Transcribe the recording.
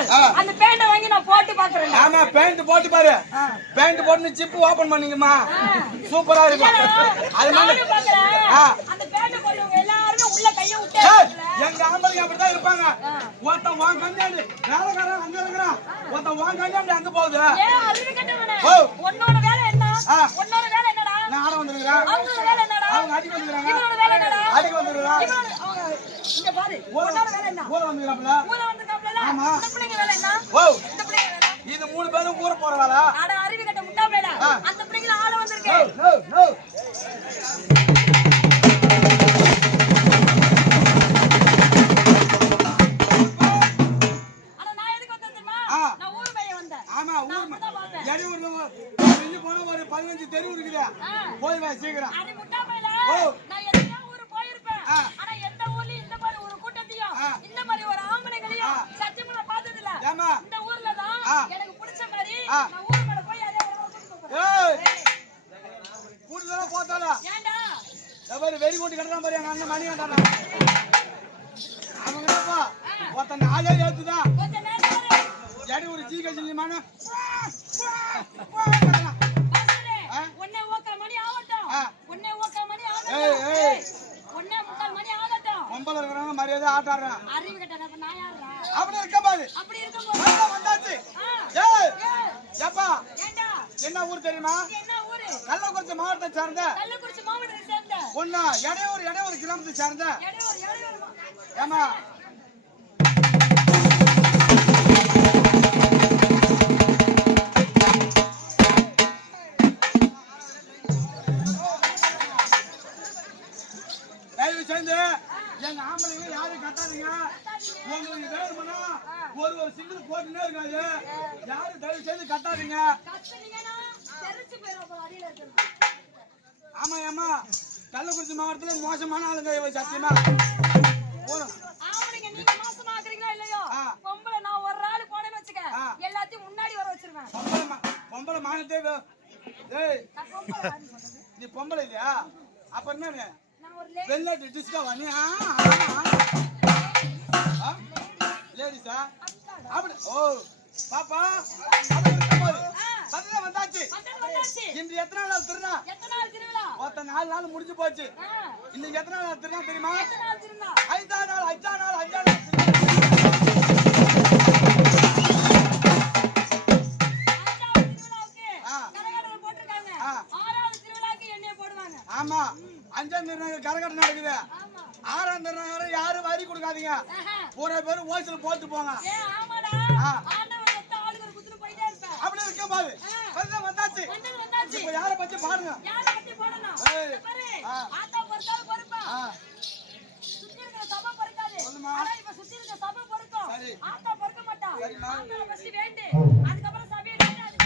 நாள் அந்த பேண்டை வாங்கி நான் போட்டு பாக்குறேன் ஆமா பேண்ட் போட்டு பாரு. பேண்ட் போட்டு சிப்பு ஓபன் பண்ணீங்கம்மா சூப்பரா இருக்கும். அது மாதிரி. அந்த பேண்டை போடுறவங்க எல்லாருமே உள்ள கைய விட்டே. எங்க ஆம்பளைங்க அப்படிதான் இருப்பாங்க. ஒருத்தன் வாங்க கண்டாண்டு வேலைக்காரன் அங்க இருக்கிறான். ஒருத்தன் வாங்க கண்டாண்டு அங்க போகுது. உன்னோட வேலை என்ன? ஆ. உன்னோட வேலை என்னடா? நான் ஆட வந்துருக்கிறேன். அவங்களோட வேலை என்னடா? அவங்க அடிக்க வந்துருக்காங்க இவனோட வேலை என்னடா? அடிக்க வந்துருக்கான் இவனோட அவங்க இங்க பாரு. உன்னோட வேலை என்ன? ஊர வந்துருக்காப்ல ஊர வந்திருக்காப்ல வேலை வேலை? இது மூணு பேரும் ஊர போற வேலை அறிவு கட்ட முட்டா பேடா அந்த பிள்ளைங்கள ஆள வந்திருக்கேன் நோ நோ ஆனா நான் எதுக்கு கூடுதலா போத்தாடா எவரு வெறி கொண்டு கிடறான் பாரு எங்க அண்ணன் மணி வேண்டாம் அவங்க என்னப்பா ஒருத்தன் நாளே ஏத்துதான். எடி ஒரு ஜீ கட்சி மான. ஒண்ணே முக்கால் மணி ஆகட்டும். ஆ. ஒண்ணே முக்கால் மணி ஆகட்டும். பொம்பளை இருக்கிறவங்க மரியாதை ஆட்டாடுறான்? அப்படி இருக்க பாரு. அப்படி இருக்கும்போது, நல்லா வந்தாச்சு. ஏப்பா? என்ன ஊர் தெரியுமா? இது என்ன ஊரு? கள்ளக்குறிச்சி மாவட்டத்தை சார்ந்த ஒண்ணா இடையூறு இடையூறு கிராமத்தை சார்ந்த. ஏமா தயவு செய்து எங்க ஆம்பளைங்க யாரும் கட்டாதீங்க உங்களுக்கு வேணும்னா ஒரு ஒரு சிங்கிள் போட்டுனே இருக்காது. யாரும் தயவு செய்து கட்டாதீங்க. ஆமா ஏமா கள்ளக்குறிச்சி மாவட்டத்துல மோசமான ஆளுங்க இவ சத்தியமா. போதும் ஆம்பளைங்க நீங்க மோசமா ஆக்குறீங்களோ இல்லையோ? ஆ. பொம்பளை நான் ஒரு ஆள் போனேன்னு வச்சுக்க ஆ. எல்லாத்தையும் முன்னாடி வர வச்சிருவேன். பொம்பளை மானத்தே. நீ பொம்பளை இல்லையா? அப்புறம் என்ன வெள்ளாட்டு டிஸ்கவா நீ? லேடிஸா அப்படி ஓ பாப்பா. பதினே வந்தாச்சு. இன்று எத்தனை நாள் திருநா ஒருத்த நாலு நாள் முடிஞ்சு போச்சு. இன்னைக்கு எத்தனை நாள் திருநா தெரியுமா? ஐந்தா நாள் அஞ்சா நாள் அஞ்சா நாள். ஆமா. அஞ்சாம் திருநாள் கரகட்டம் நடக்குது. ஆறாம் திருநாள் யாரும் வரி கொடுக்காதீங்க. பூரா பேரும் ஓசில போட்டு போங்க. அப்படி இருக்க பாரு. வந்து வந்தாச்சு. இப்ப யார பத்தி பாருங்க அதுக்கப்புறம் சபையை அதுக்கப்புறம்